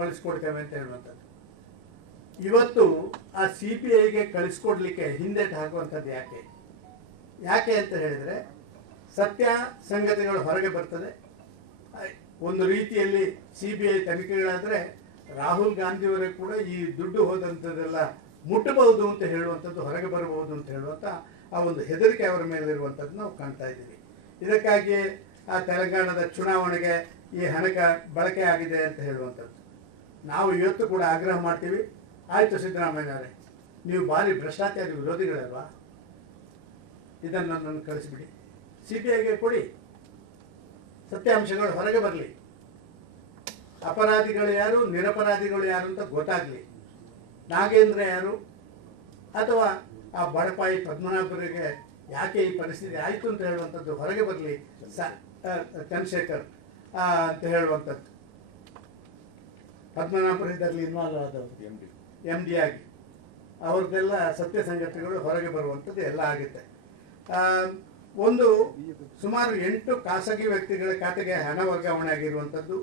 ಕಳಿಸ್ಕೊಡ್ತೇವೆ ಅಂತ ಹೇಳುವಂಥದ್ದು. ಇವತ್ತು ಆ CBIಗೆ ಕಳಿಸ್ಕೊಡ್ಲಿಕ್ಕೆ ಹಿಂದೆಟ್ಟು ಹಾಕುವಂಥದ್ದು ಯಾಕೆ ಅಂತ ಹೇಳಿದರೆ, ಸತ್ಯ ಸಂಗತಿಗಳು ಹೊರಗೆ ಬರ್ತದೆ. ಒಂದು ರೀತಿಯಲ್ಲಿ CBI ತನಿಖೆಗಳಾದರೆ ರಾಹುಲ್ ಗಾಂಧಿಯವರೇ ಕೂಡ ಈ ದುಡ್ಡು ಹೋದಂಥದ್ದೆಲ್ಲ ಮುಟ್ಟಬಹುದು ಅಂತ ಹೇಳುವಂಥದ್ದು, ಹೊರಗೆ ಬರಬಹುದು ಅಂತ ಹೇಳುವಂಥ ಆ ಒಂದು ಹೆದರಿಕೆ ಅವರ ಮೇಲಿರುವಂಥದ್ದು ನಾವು ಕಾಣ್ತಾ ಇದ್ದೀವಿ. ಇದಕ್ಕಾಗಿ ಆ ತೆಲಂಗಾಣದ ಚುನಾವಣೆಗೆ ಈ ಹಣ ಬಳಕೆ ಆಗಿದೆ ಅಂತ ಹೇಳುವಂಥದ್ದು ನಾವು ಇವತ್ತು ಕೂಡ ಆಗ್ರಹ ಮಾಡ್ತೀವಿ. ಆಯಿತು ಸಿದ್ದರಾಮಯ್ಯನವರೇ, ನೀವು ಭಾರಿ ಭ್ರಷ್ಟಾಚಾರ ವಿರೋಧಿಗಳಲ್ವಾ, ಇದನ್ನು ನನ್ನನ್ನು ಕಳಿಸಿಬಿಡಿ, CBIಗೆ ಕೊಡಿ, ಸತ್ಯಾಂಶಗಳು ಹೊರಗೆ ಬರಲಿ, ಅಪರಾಧಿಗಳು ಯಾರು ನಿರಪರಾಧಿಗಳು ಯಾರು ಅಂತ ಗೊತ್ತಾಗಲಿ. ನಾಗೇಂದ್ರ ಯಾರು ಅಥವಾ ಆ ಬಡಪಾಯಿ ಪದ್ಮನಾಭರಿಗೆ ಯಾಕೆ ಈ ಪರಿಸ್ಥಿತಿ ಆಯಿತು ಅಂತ ಹೇಳುವಂಥದ್ದು ಹೊರಗೆ ಬರಲಿ. ಚಂದ್ರಶೇಖರ್ ಅಂತ ಹೇಳುವಂಥದ್ದು ಪದ್ಮನಾಭರು ಇದರಲ್ಲಿ ಇನ್ವಾಲ್ವ್ ಆದವರು MD ಆಗಿ ಅವ್ರದ್ದೆಲ್ಲ ಸತ್ಯ ಸಂಗತಿಗಳು ಹೊರಗೆ ಬರುವಂಥದ್ದು ಎಲ್ಲ ಆಗುತ್ತೆ. ಒಂದು ಸುಮಾರು 8 ಖಾಸಗಿ ವ್ಯಕ್ತಿಗಳ ಖಾತೆಗೆ ಹಣ ವರ್ಗಾವಣೆ ಆಗಿರುವಂಥದ್ದು.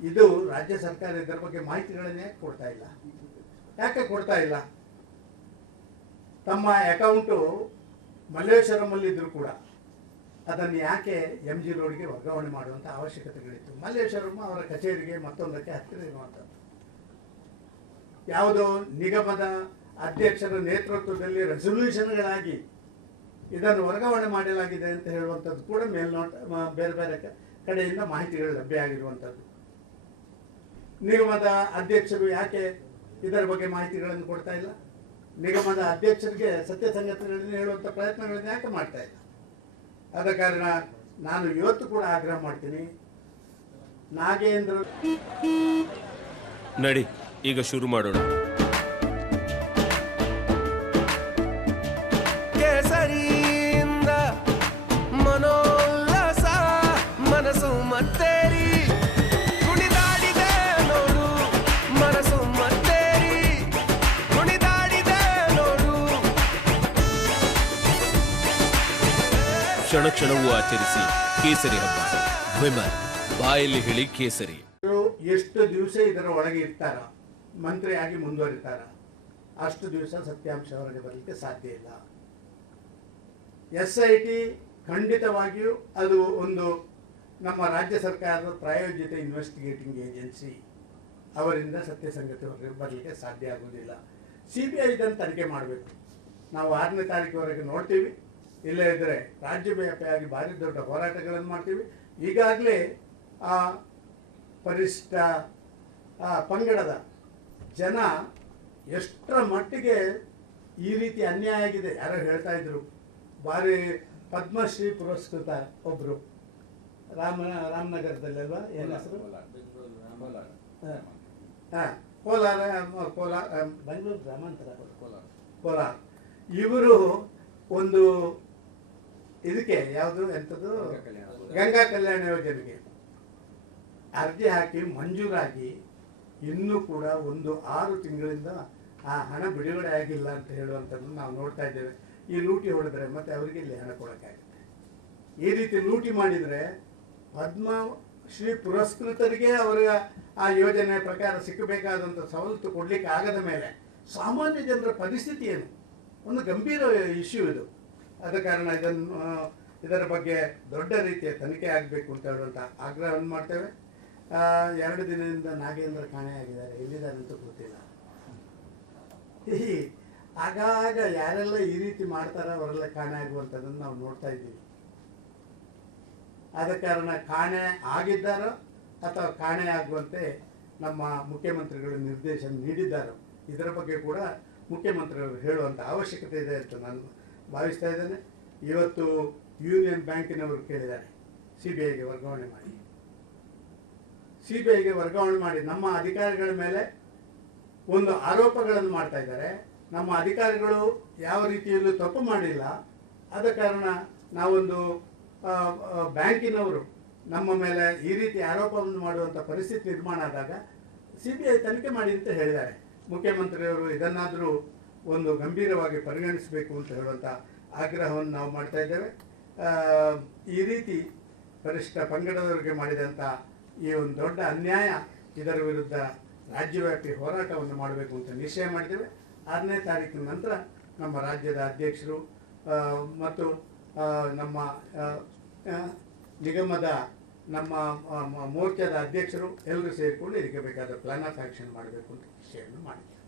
ಇದು ರಾಜ್ಯ ಸರ್ಕಾರ ಇದರ ಬಗ್ಗೆ ಮಾಹಿತಿಗಳನ್ನೇ ಯಾಕೆ ಕೊಡ್ತಾ ಇಲ್ಲ? ತಮ್ಮ ಅಕೌಂಟು ಮಲ್ಲೇಶ್ವರಮಲ್ಲಿದ್ದರೂ ಕೂಡ ಅದನ್ನು ಯಾಕೆ MG ರೋಡ್ಗೆ ವರ್ಗಾವಣೆ ಮಾಡುವಂಥ ಅವಶ್ಯಕತೆಗಳಿತ್ತು? ಮಲ್ಲೇಶ್ವರಂ ಅವರ ಕಚೇರಿಗೆ ಮತ್ತೊಂದಕ್ಕೆ ಹತ್ತಿರ ಇರುವಂಥದ್ದು. ಯಾವುದೋ ನಿಗಮದ ಅಧ್ಯಕ್ಷರ ನೇತೃತ್ವದಲ್ಲಿ ರೆಸೊಲ್ಯೂಷನ್ಗಳಾಗಿ ಇದನ್ನು ವರ್ಗಾವಣೆ ಮಾಡಲಾಗಿದೆ ಅಂತ ಹೇಳುವಂಥದ್ದು ಕೂಡ ಮೇಲ್ನೋಟ ಬೇರೆ ಬೇರೆ ಕಡೆಯಿಂದ ಮಾಹಿತಿಗಳು ಲಭ್ಯ ಆಗಿರುವಂಥದ್ದು. ನಿಗಮದ ಅಧ್ಯಕ್ಷರು ಯಾಕೆ ಇದರ ಬಗ್ಗೆ ಮಾಹಿತಿಗಳನ್ನು ಕೊಡ್ತಾ ಇಲ್ಲ? ನಿಗಮದ ಅಧ್ಯಕ್ಷರಿಗೆ ಸತ್ಯ ಸಂಗತಿಗಳನ್ನು ಹೇಳುವಂಥ ಪ್ರಯತ್ನಗಳನ್ನು ಯಾಕೆ ಮಾಡ್ತಾ ಇಲ್ಲ? ಆದ ಕಾರಣ ನಾನು ಇವತ್ತು ಕೂಡ ಆಗ್ರಹ ಮಾಡ್ತೀನಿ, ನಾಗೇಂದ್ರ ನಡಿ ಈಗ ಶುರು ಮಾಡೋಣ. ಕೇಸರಿಯಿಂದ ಮನೋಲ್ಲಾಸ ಮನಸ್ಸು ಮತ್ತೇರಿ ಕುಣಿದಾಡಿದೆ ನೋಡು, ಮನಸ್ಸು ಮತ್ತೇರಿ ಕುಣಿದಾಡಿದೆ ನೋಡು. ಕ್ಷಣ ಕ್ಷಣವೂ ಆಚರಿಸಿ ಕೇಸರಿ ಹಬ್ಬ. ವಿಮಲ್ ಬಾಯಲ್ಲಿ ಹೇಳಿ ಕೇಸರಿ. ಎಷ್ಟು ದಿವಸ ಇದರ ಒಳಗೆ ಇರ್ತಾರ, ಮಂತ್ರಿಯಾಗಿ ಮುಂದುವರಿತಾರ, ಅಷ್ಟು ದಿವಸ ಸತ್ಯಾಂಶ ಹೊರಗೆ ಬರಲಿಕ್ಕೆ ಸಾಧ್ಯ ಇಲ್ಲ. SIT ಖಂಡಿತವಾಗಿಯೂ ಅದು ಒಂದು ನಮ್ಮ ರಾಜ್ಯ ಸರ್ಕಾರದ ಪ್ರಾಯೋಜಿತ ಇನ್ವೆಸ್ಟಿಗೇಟಿಂಗ್ ಏಜೆನ್ಸಿ, ಅವರಿಂದ ಸತ್ಯ ಸಂಗತಿ ಹೊರಗೆ ಬರಲಿಕ್ಕೆ ಸಾಧ್ಯ ಆಗುವುದಿಲ್ಲ. CBI ಇದನ್ನು ತನಿಖೆ ಮಾಡಬೇಕು. ನಾವು 6ನೇ ತಾರೀಕುವರೆಗೆ ನೋಡ್ತೀವಿ. ಇಲ್ಲೇ ಇದ್ದರೆ ರಾಜ್ಯವ್ಯಾಪಿಯಾಗಿ ಭಾರಿ ದೊಡ್ಡ ಹೋರಾಟಗಳನ್ನು ಮಾಡ್ತೀವಿ. ಈಗಾಗಲೇ ಆ ಪರಿಷ್ಠ ಪಂಗಡದ ಜನ ಎಷ್ಟರ ಮಟ್ಟಿಗೆ ಈ ರೀತಿ ಅನ್ಯಾಯ ಆಗಿದೆ. ಯಾರೋ ಹೇಳ್ತಾ ಇದ್ರು, ಭಾರಿ ಪದ್ಮಶ್ರೀ ಪುರಸ್ಕೃತ ಒಬ್ಬರು ರಾಮನಗರದಲ್ಲಿ ಅಲ್ವಾ, ಏನು ಹೆಸರು? ಕೋಲಾರ ಬೆಂಗಳೂರು ಗ್ರಾಮಾಂತರ ಕೋಲಾರ. ಇವರು ಒಂದು ಇದಕ್ಕೆ ಯಾವುದು ಎಂಥದ್ದು ಗಂಗಾ ಕಲ್ಯಾಣ ಯೋಜನೆಗೆ ಅರ್ಜಿ ಹಾಕಿ ಮಂಜೂರಾಗಿ ಇನ್ನೂ ಕೂಡ 6 ತಿಂಗಳಿಂದ ಆ ಹಣ ಬಿಡುಗಡೆ ಆಗಿಲ್ಲ ಅಂತ ಹೇಳುವಂಥದ್ದನ್ನು ನಾವು ನೋಡ್ತಾ ಇದ್ದೇವೆ. ಈ ಲೂಟಿ ಹೊಡೆದ್ರೆ ಮತ್ತೆ ಅವರಿಗೆ ಇಲ್ಲಿ ಹಣ ಕೊಡೋಕ್ಕಾಗುತ್ತೆ. ಈ ರೀತಿ ಲೂಟಿ ಮಾಡಿದರೆ ಪದ್ಮಶ್ರೀ ಪುರಸ್ಕೃತರಿಗೆ ಅವರ ಆ ಯೋಜನೆ ಪ್ರಕಾರ ಸಿಕ್ಕಬೇಕಾದಂಥ ಸವಲತ್ತು ಕೊಡಲಿಕ್ಕೆ ಆಗದ ಮೇಲೆ ಸಾಮಾನ್ಯ ಜನರ ಪರಿಸ್ಥಿತಿ ಏನು? ಒಂದು ಗಂಭೀರ ಇಶ್ಯೂ ಇದು. ಆದ ಕಾರಣ ಇದರ ಬಗ್ಗೆ ದೊಡ್ಡ ರೀತಿಯ ತನಿಖೆ ಆಗಬೇಕು ಅಂತ ಹೇಳುವಂಥ ಆಗ್ರಹವನ್ನು ಮಾಡ್ತೇವೆ. 2 ದಿನದಿಂದ ನಾಗೇಂದ್ರ ಕಾಣೆಯಾಗಿದ್ದಾರೆ, ಎಲ್ಲಿದ್ದಾರೆ ಅಂತ ಗೊತ್ತಿಲ್ಲ. ಆಗಾಗ ಯಾರೆಲ್ಲ ಈ ರೀತಿ ಮಾಡ್ತಾರೋ ಅವರೆಲ್ಲ ಕಾಣೆ ಆಗುವಂಥದ್ದನ್ನು ನಾವು ನೋಡ್ತಾ ಇದ್ದೀವಿ. ಆದ ಕಾರಣ ಕಾಣೆ ಆಗಿದ್ದಾರೋ ಅಥವಾ ಕಾಣೆ ಆಗುವಂತೆ ನಮ್ಮ ಮುಖ್ಯಮಂತ್ರಿಗಳು ನಿರ್ದೇಶನ ನೀಡಿದ್ದಾರೋ ಇದರ ಬಗ್ಗೆ ಕೂಡ ಮುಖ್ಯಮಂತ್ರಿಗಳು ಹೇಳುವಂಥ ಅವಶ್ಯಕತೆ ಇದೆ ಅಂತ ನಾನು ಭಾವಿಸ್ತಾ ಇದ್ದೇನೆ. ಇವತ್ತು ಯೂನಿಯನ್ ಬ್ಯಾಂಕಿನವರು ಕೇಳಿದ್ದಾರೆ CBIಗೆ ವರ್ಗಾವಣೆ ಮಾಡಿ. CBIಗೆ ವರ್ಗಾವಣೆ ಮಾಡಿ ನಮ್ಮ ಅಧಿಕಾರಿಗಳ ಮೇಲೆ ಒಂದು ಆರೋಪಗಳನ್ನು ಮಾಡ್ತಾ ಇದ್ದಾರೆ. ನಮ್ಮ ಅಧಿಕಾರಿಗಳು ಯಾವ ರೀತಿಯಲ್ಲೂ ತಪ್ಪು ಮಾಡಿಲ್ಲ. ಆದ ಕಾರಣ ನಾವೊಂದು ಬ್ಯಾಂಕಿನವರು ನಮ್ಮ ಮೇಲೆ ಈ ರೀತಿ ಆರೋಪವನ್ನು ಮಾಡುವಂಥ ಪರಿಸ್ಥಿತಿ ನಿರ್ಮಾಣ ಆದಾಗ CBI ತನಿಖೆ ಮಾಡಿ ಅಂತ ಹೇಳಿದ್ದಾರೆ. ಮುಖ್ಯಮಂತ್ರಿಯವರು ಇದನ್ನಾದರೂ ಒಂದು ಗಂಭೀರವಾಗಿ ಪರಿಗಣಿಸಬೇಕು ಅಂತ ಹೇಳುವಂಥ ಆಗ್ರಹವನ್ನು ನಾವು ಮಾಡ್ತಾ ಇದ್ದೇವೆ. ಈ ರೀತಿ ಪರಿಷ್ಠ ಪಂಗಡದವರಿಗೆ ಮಾಡಿದಂಥ ಈ ಒಂದು ದೊಡ್ಡ ಅನ್ಯಾಯ ಇದರ ವಿರುದ್ಧ ರಾಜ್ಯವ್ಯಾಪಿ ಹೋರಾಟವನ್ನು ಮಾಡಬೇಕು ಅಂತ ನಿಶ್ಚಯ ಮಾಡಿದ್ದೇವೆ. 6ನೇ ತಾರೀಕಿನ ನಂತರ ನಮ್ಮ ರಾಜ್ಯದ ಅಧ್ಯಕ್ಷರು ಮತ್ತು ನಮ್ಮ ನಿಗಮದ ನಮ್ಮ ಮೋರ್ಚಾದ ಅಧ್ಯಕ್ಷರು ಎಲ್ಲರೂ ಸೇರಿಕೊಂಡು ಇದಕ್ಕೆ ಬೇಕಾದ ಪ್ಲಾನ್ ಆಫ್ ಆ್ಯಕ್ಷನ್ ಮಾಡಬೇಕು ಅಂತ ನಿಶ್ಚಯವನ್ನು ಮಾಡಿದ್ದೇವೆ.